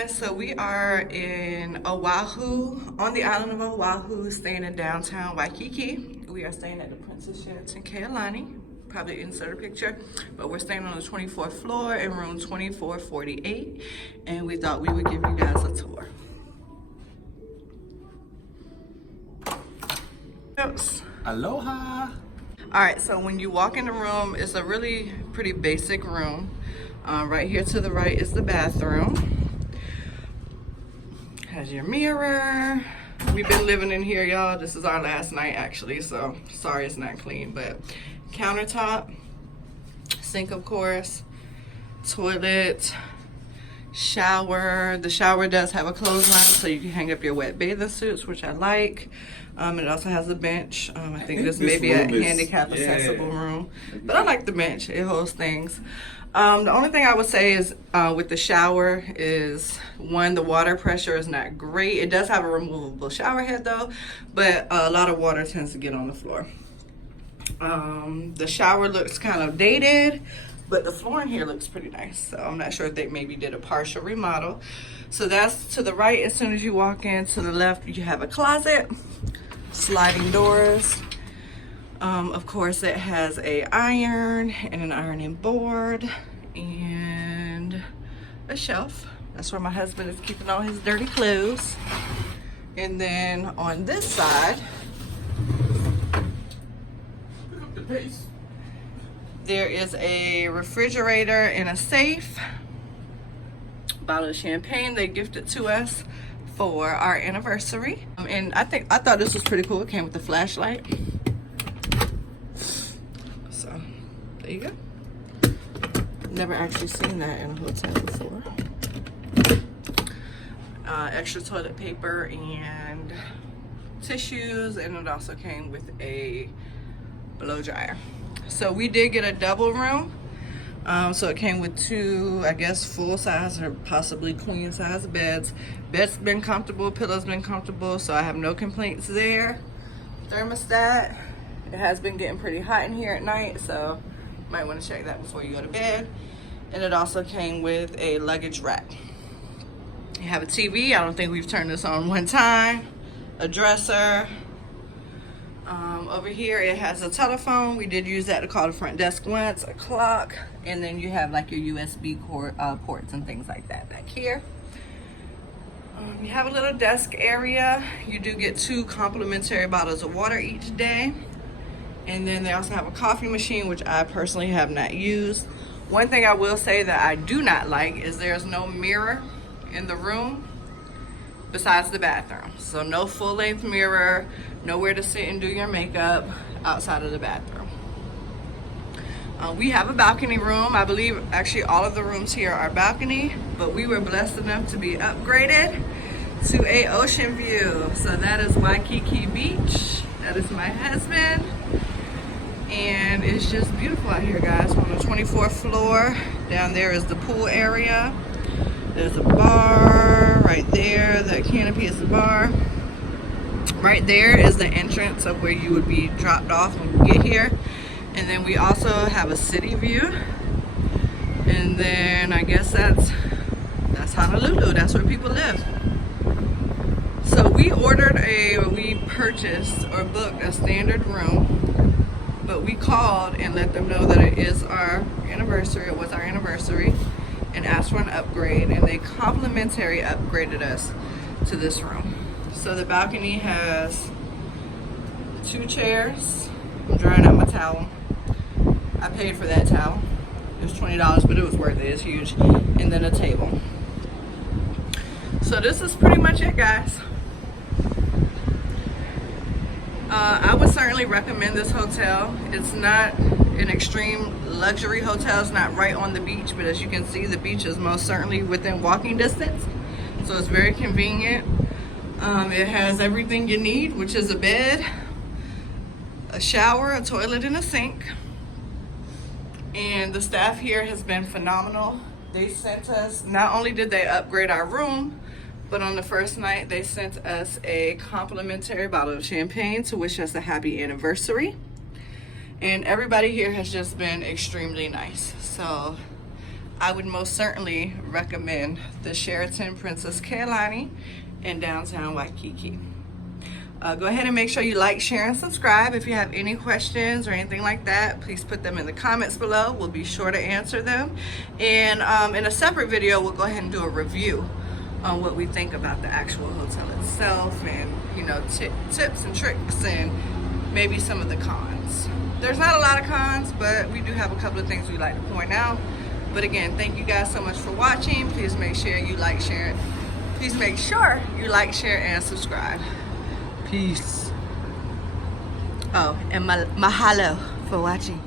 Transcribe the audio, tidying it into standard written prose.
guys, so we are in Oahu, on the island of Oahu, staying in downtown Waikiki. We are staying at the Princess Sheraton Kaiulani. Probably insert a picture, but we're staying on the 24th floor in room 2448, and we thought we would give you guys a tour. Oops. Aloha. All right, so when you walk in the room, it's a really pretty basic room. Right here to the right is the bathroom. Has your mirror. We've been living in here, y'all. This is our last night, actually, so sorry it's not clean, but countertop, sink, of course, toilet, shower. The shower does have a clothesline, so you can hang up your wet bathing suits, which I like. It also has a bench. I think this may be a handicap accessible room, but I like the bench. It holds things. The only thing I would say is with the shower is, one, the water pressure is not great. It does have a removable shower head though, but a lot of water tends to get on the floor. The shower looks kind of dated, but the flooring here looks pretty nice. So I'm not sure if they maybe did a partial remodel. So that's to the right. As soon as you walk in, to the left, you have a closet, sliding doors. Of course, it has a iron and an ironing board and a shelf. That's where my husband is keeping all his dirty clothes. And then on this side, there is a refrigerator and a safe. Bottle of champagne they gifted to us for our anniversary. And I thought this was pretty cool. It came with the flashlight. So there you go. Never actually seen that in a hotel before. Extra toilet paper and tissues, and it also came with a blow dryer. So we did get a double room. So it came with two, I guess, full size or possibly queen size beds. Bed's been comfortable, pillow's been comfortable, so I have no complaints there. Thermostat. It has been getting pretty hot in here at night, so you might want to check that before you go to bed. And it also came with a luggage rack. You have a TV. I don't think we've turned this on one time. A dresser. Over here it has a telephone. We did use that to call the front desk once. A clock, and then you have like your USB ports and things like that back here. You have a little desk area. You do get 2 complimentary bottles of water each day. And then they also have a coffee machine, which I personally have not used. One thing I will say that I do not like is there's no mirror in the room besides the bathroom. So no full-length mirror, nowhere to sit and do your makeup outside of the bathroom. We have a balcony room. I believe actually all of the rooms here are balcony, but we were blessed enough to be upgraded to a ocean view. So that is Waikiki Beach. That is my husband. And it's just beautiful out here, guys. On the 24th floor, down there is the pool area. There's a bar right there. That canopy is the bar. Right there is the entrance of where you would be dropped off when you get here. And then we also have a city view. And then I guess that's Honolulu. That's where people live. So we purchased or booked a standard room, but we called and let them know that it is our anniversary. It was our anniversary, and asked for an upgrade, and they complimentary upgraded us to this room. So the balcony has 2 chairs. I'm drying out my towel. I paid for that towel. It was $20, but it was worth it. It's huge. And then a table. So this is pretty much it, guys. I would certainly recommend this hotel. It's not an extreme luxury hotel. It's not right on the beach, but as you can see, the beach is most certainly within walking distance. So it's very convenient. It has everything you need, which is a bed, a shower, a toilet, and a sink. And the staff here has been phenomenal. They sent us, not only did they upgrade our room, but on the first night they sent us a complimentary bottle of champagne to wish us a happy anniversary. And everybody here has just been extremely nice. So I would most certainly recommend the Sheraton Princess Kaiulani in downtown Waikiki. Go ahead and make sure you like, share, and subscribe. If you have any questions or anything like that, please put them in the comments below. We'll be sure to answer them. And in a separate video, we'll go ahead and do a review on what we think about the actual hotel itself, and you know, tips and tricks, and maybe some of the cons. There's not a lot of cons, but we do have a couple of things we like to point out. But again, thank you guys so much for watching. Please make sure you like, share, and subscribe. Peace. Oh, and mahalo for watching.